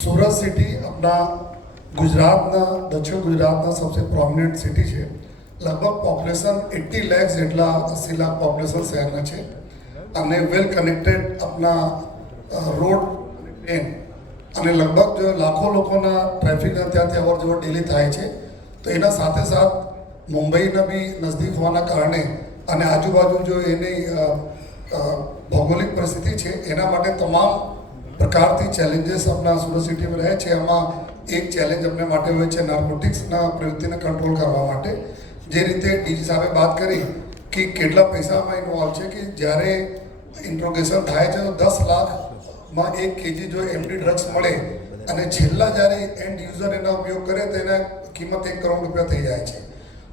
सूरत city अपना गुजरातना दक्षिण गुजरातना सबसे प्रोमिनेंट सिटी है। लगभग पॉपुलेशन 80 लाख જેટલા 80 લાખ પોપ્યુલેશન શહેરના છે અને વેલ કનેક્ટેડ अपना રોડ ટ્રેન અને લગભગ જો લાખો લોકોના ટ્રાફિકના ત્યાંથી અવર જવર ડેલી થાય છે। તો એના સાથે સાથ મુંબઈના બી નજદીક હોવાના કારણે અને આજુબાજુ જો એની ભૌગોલિક પરિસ્થિતિ છે એના માટે તમામ પ્રકારથી ચેલેન્જીસ આપણા સુરત સિટીમાં રહે છે। એમાં એક ચેલેન્જ અમને માટે હોય છે નાર્કોટિક્સના પ્રવૃત્તિને કંટ્રોલ કરવા માટે। જે રીતે ડીજી સાહેબે વાત કરી કે કેટલા પૈસામાં ઇન્વોલ્વ છે કે જ્યારે ઇન્ટ્રોગેશન થાય છે તો 10 લાખમાં 1 kg જો એમડી ડ્રગ્સ મળે અને છેલ્લા જ્યારે એન્ડ યુઝર એનો ઉપયોગ કરે તો એના કિંમત 1 કરોડ રૂપિયા થઈ જાય છે।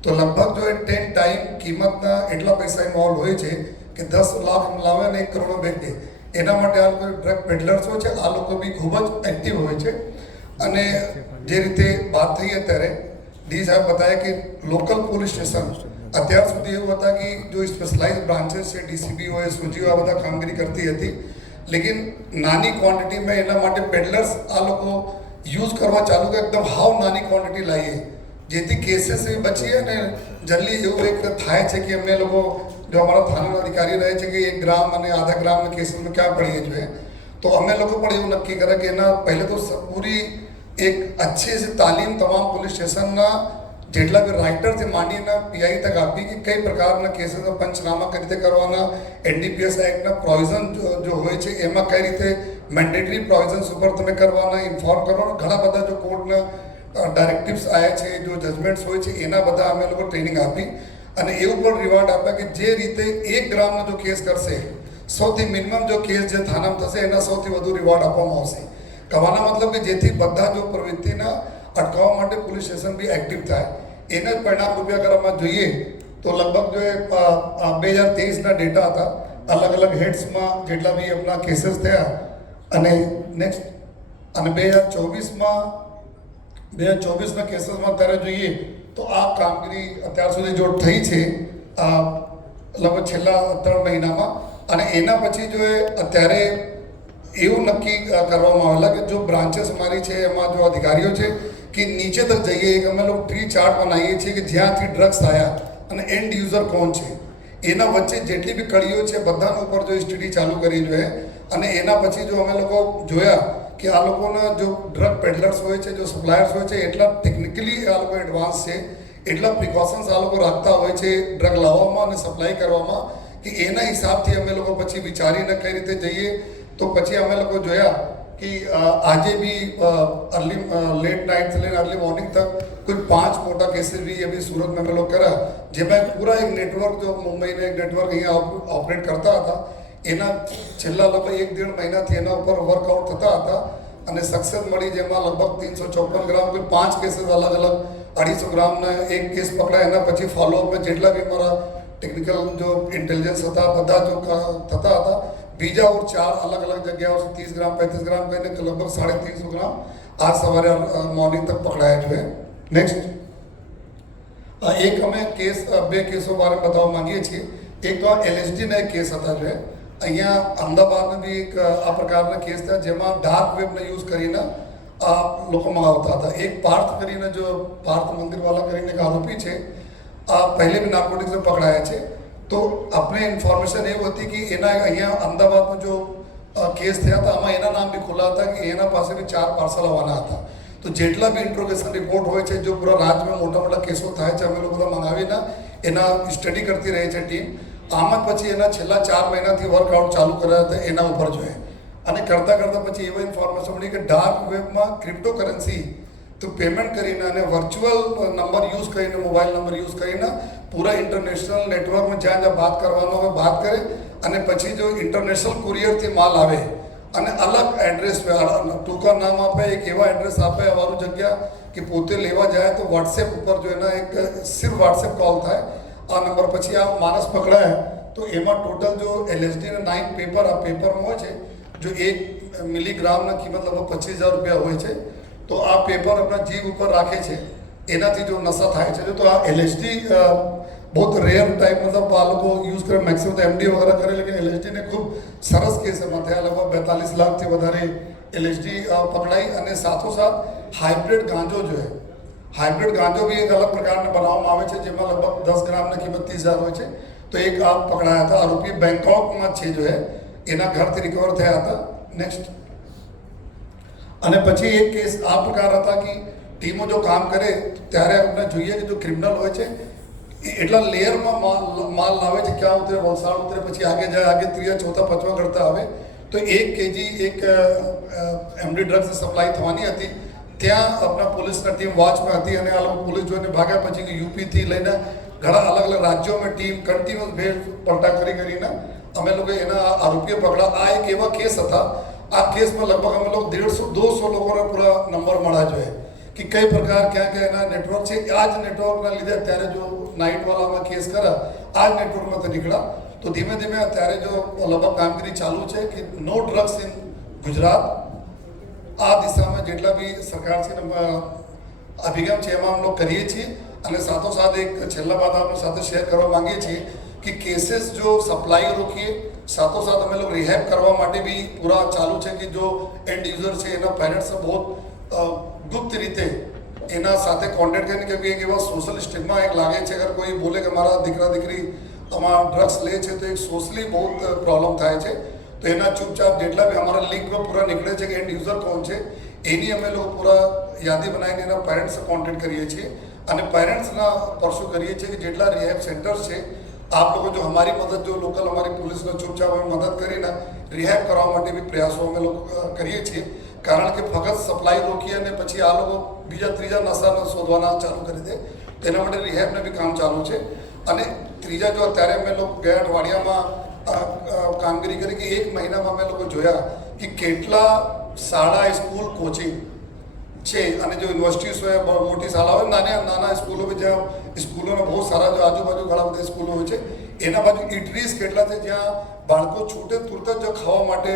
તો લગભગ જો 10 ટાઈમ કિંમતના એટલા પૈસા ઇન્વોલ્વ હોય છે કે 10 લાખ લાવે અને 1 કરોડ વેચે। એના માટે આ લોકો ડ્રગ પેડલર્સ હોય છે, આ લોકો બી ખૂબ જ એક્ટિવ હોય છે। અને જે રીતે વાત થઈ અત્યારે ડી સાહેબ બતાવ્યા કે લોકલ પોલીસ સ્ટેશન અત્યાર સુધી એવું હતા કે જો સ્પેશલાઇઝ બ્રાન્ચेस છે ડીસીબી હોય સોજીઓ આ બધા કામગીરી કરતી હતી, લેकिन નાની ક્વોન્ટિટીમાં એના માટે પેડલર્સ આ લોકો યુઝ કરવા ચાલુ કે એકદમ હાવ નાની ક્વોન્ટિટી લાવીએ જેથી કેसेस भी बची અને જલ્દી એવું એક થાય છે કે અમને લોકો जो हमारा थाना अधिकारी रहे कि 1 ग्राम અને आधा ग्राम में केसेस में क्या पड़ी है तो अमे लोग पर એવું નક્કી કરે કે એના पहले तो पूरी एक अच्छे से तालीम तमाम पुलिस स्टेशन જેટલા બી રાઇટરથી માંડીને પીઆઈ તક આપી કે કઈ પ્રકારના કેસીસનો પંચનામા કઈ રીતે કરવાના, એનડીપીએસ એક્ટના પ્રોવિઝન જો હોય છે એમાં કઈ રીતે મેન્ડેટરી પ્રોવિઝન્સ ઉપર તમે કરવાના ઇન્ફોર્મ કરવાના। ઘણા બધા જો કોર્ટના ડાયરેક્ટિવ્સ આવ્યા છે, જો જજમેન્ટ્સ હોય છે એના બધા અમે લોકો ટ્રેનિંગ આપી અને એવું પણ રિવોર્ડ આપ્યા કે જે રીતે 1 ગ્રામનો જો કેસ કરશે સૌથી મિનિમમ જો કેસ જે થાનામાં થશે એના સૌથી વધુ રિવોર્ડ આપવામાં આવશે। કહેવાનો મતલબ કે જેથી બધા જો પ્રવૃત્તિના અટકાવવા માટે પોલીસ સ્ટેશન બી એક્ટિવ થાય। એના જ પરિણામ રૂપે અગર અમે જોઈએ તો લગભગ જો 2023ના ડેટા હતા અલગ અલગ હેડ્સમાં જેટલા બી આપણા કેસીસ થયા અને નેક્સ્ટ અને 2024ના કેસીસમાં અત્યારે જોઈએ તો આ કામગીરી અત્યાર સુધી જો થઈ છે લગભગ છેલ્લા 3 મહિનામાં અને એના પછી જો અત્યારે એવું નક્કી કરવામાં આવેલા કે જો બ્રાન્ચेस અમારી છે એમાં જો અધિકારીઓ છે કે નીચે તક જઈએ એક અમે લોકો ટ્રી ચાર્ટ બનાવીએ છીએ કે જ્યાંથી ડ્રગ્સ આવ્યા અને એન્ડ યુઝર કોણ છે એના વચ્ચે જેટલી બી કડીઓ છે બધાના ઉપર જો સ્ટડી ચાલુ કરી જોઈએ અને એના પછી જો અમે લોકો જોયા કે આ લોકોના જો ડ્રગ પેડલર્સ હોય છે, જો સપ્લાયર્સ હોય છે એટલા ટેકનિકલી આ લોકો એડવાન્સ છે, એટલા પ્રિકોશન્સ આ લોકો રાખતા હોય છે ડ્રગ લાવવામાં અને સપ્લાય કરવામાં કે એના હિસાબથી અમે લોકો પછી વિચારીને કઈ રીતે જઈએ। તો પછી અમે લોકો જોયા कि આજે भी अर्ली लेट नाइट से लेकर अर्ली मॉर्निंग तक कुछ 5 मोटा केसेस भी अभी सूरत में हम लोग करा જેમાં पूरा एक नेटवर्क जो मुंबई में एक नेटवर्क અહીંયા ऑपरेट करता था એના છેલ્લા લગભગ 1.5 મહિનાથી એના ઉપર વર્કઆઉટ થતા હતા અને સક્સેસ મળી જેમાં લગભગ 354 ગ્રામ કુલ 5 કેसेस अलग अलग 250 ગ્રામના એક કેસ પકડા। એના પછી ફોલોઅપમાં જેટલા બી મારા ટેકનિકલ जो इंटेलिजेंस હતા બધા जो થતા હતા बीजा और 4 अलग अलग जगह 30 ग्राम 35 ग्राम कहने के लगभग 350 ग्राम आज सवारे मॉर्निंग तक पकड़ाया जो है। नेक्स्ट एक हमें केस 2 केसों बारे में बतावा मांगीए छे। एक तो LSD ना एक केस था जो है અહીંયા અમદાવાદ में भी एक આ પ્રકારના કેસ था જેમાં डार्क वेब ने यूज કરીને લોકો મંગાવતા હતા। એક પાર્થ કરીને जो પાર્થ મંદિર वाला કરીને એક આરોપી છે पहले भी नार्कोटिक्स में पकड़ाया છે। तो अपने इन्फॉर्मेशन ये होती कि एना अहिया अहमदाबाद में जो केस થયા હતા આમાં એના નામ બી ખુલ્લા હતા કે એના પાસે બી 4 પાર્સલ આવવાના હતા। તો જેટલા બી ઇન્ટ્રોગેશન રિપોર્ટ હોય છે જો પૂરા રાજ્યમાં મોટા મોટા કેસો થાય છે અમે લોકો મંગાવીને એના સ્ટડી કરતી રહે છે ટીમ। આમાં પછી એના છેલ્લા 4 મહિનાથી વર્કઆઉટ ચાલુ કર્યા હતા એના ઉપર જોઈએ અને કરતા કરતા પછી એવા ઇન્ફોર્મેશન મળી કે ડાર્ક વેબમાં ક્રિપ્ટોકરન્સી तो पेमेंट કરીને અને વર્ચ્યુઅલ નંબર યુઝ કરીને મોબાઈલ નંબર યુઝ કરીને પૂરા ઇન્ટરનેશનલ નેટવર્ક में જ્યાં જ્યાં बात કરવાનો હોય बात કરે અને પછી જો ઇન્ટરનેશનલ કુરિયરથી માલ આવે અને અલગ એડ્રેસ पे ટૂંકા નામ આપે એક એવા એડ્રેસ આપે અમારું જગ્યા કે પોતે લેવા જાય તો વોટ્સએપ ઉપર જો એના એક સિર્ફ વોટ્સએપ કોલ થાય આ નંબર પછી આ માણસ પકડાય તો એમાં ટોટલ જો LSD ના 9 પેપર આ પેપરમાં હોય છે જો 1 મિલીગ્રામના કિંમત લગભગ 25,000 રૂપિયા હોય છે। तो आ पेपर अपना जीव ऊपर राखे छे एनाथी जो नशा थाय छे तो आ LSD बहुत रेयर टाइप मतलब आ लोग यूज करे मैक्सिमम तो MD वगैरह करे लेकिन LSD ने खूब सरस केस में थया लगभग 42 लाख थी वधारे LSD પકડાઈ અને સાથોસાથ હાઇબ્રિડ ગાંજો जो है હાઇબ્રિડ ગાંજો બી એક અલગ પ્રકારનો બનાવવામાં આવે છે જેમાં લગભગ 10 ગ્રામની કિંમત 30,000 હોય છે તો એક આ પકડાયા હતા આરોપી બેંકોકમાં છે जो है એના ઘરથી રિકવર થયા હતા નેક્સ્ટ અને પછી એક કેસ આ પ્રકાર હતા કે ટીમો જો કામ કરે ત્યારે આપણે જોઈએ કે જો ક્રિમિનલ હોય છે એટલા લેયરમાં માલ લાવે છે ક્યાં ઉતરે વલસાડ ઉતરે પછી આગે જાય આગે ત્રીજા ચોથા પાંચમા કરતા આવે તો 1 kg એક MD ડ્રગ્સ સપ્લાય થવાની હતી ત્યાં આપણા પોલીસની ટીમ વોચમાં હતી અને આ લોકો પોલીસ જોઈને ભાગ્યા પછી કે યુપીથી લઈને ઘણા અલગ અલગ રાજ્યોમાં ટીમ કન્ટિન્યુઅસ ભેળ પલટા કરીને અમે લોકો એના આરોપીઓ પકડા આ એક એવા કેસ હતા આ કેસમાં લગભગ અમે લોકો 150-200 લોકોને પૂરા નંબર મળ્યા જોઈએ कि कई प्रकार क्या क्या ना नेटवर्क से आज नेटवर्क ना લીધે અત્યારે જો નાઇટ વાલામાં કેસ કરે આજ નેટવર્કમાંથી નીકળ્યા તો ધીમે ધીમે અત્યારે જો લગભગ કામગીરી ચાલુ છે કે નો ડ્રગ્સ ઇન ગુજરાત આ દિશામાં જેટલા બી સરકારશ્રીના અભિગમ છે એમાં અમે લોકો કરીએ છીએ અને સાથોસાથ એક છેલ્લા બાદ આપણે સાથે શેર કરવા માંગીએ છીએ कि केसेस जो सप्लाई रोकिए સાથોસાથ અમે લોકો રિહેબ કરવા માટે બી પૂરા ચાલુ છે કે જો એન્ડ યુઝર છે એના પેરેન્ટ્સ बहुत गुप्त रीते एना साथे कॉन्टेक्ट करने के भी एक एवं सोशल स्टिग्मा एक लागे છે अगर कोई बोले कि मारा दीकरा दीकरी અમારા ડ્રગ્સ લે છે તો એક સોશલી બહુ પ્રોબ્લેમ થાય છે તો એના ચૂપચાપ જેટલા બી અમારા લિંકમાં પૂરા નીકળે છે કે એન્ડ યુઝર કોણ છે એની અમે લોકો પૂરા યાદી બનાવીને એના પેરેન્ટ્સ કોન્ટેક્ટ કરીએ છીએ અને પેરેન્ટ્સના પરસુ કરીએ છીએ કે જેટલા રિહેબ સેન્ટર્સ છે आप लोगों जो हमारी मदद जो लोकल हमारी पुलिस ने चुपचाप हमें मदद करी ना रिहेब करवा માટે બી પ્રયાસો અમે લોકો કરીએ છીએ કારણ કે ફક્ત સપ્લાય રોકીએ અને પછી આ લોકો બીજા ત્રીજા નશાને શોધવાના ચાલુ કરી દે તેના માટે રિહેબને બી કામ ચાલુ છે અને ત્રીજા જો અત્યારે અમે લોકો ગયા અઠવાડિયામાં કામગીરી કરી કે 1 મહિનામાં અમે લોકો જોયા કે કેટલા શાળા સ્કૂલ કોચિંગ છે અને જો યુનિવર્સિટીઝ હોય મોટી શાળા હોય નાના સ્કૂલો જ્યાં સ્કૂલોના બહુ સારા જો આજુબાજુ ઘણા બધા સ્કૂલો હોય છે એના બાજુ ઇટરીઝ કેટલા છે જ્યાં બાળકો છૂટે તુરત જ ખાવા માટે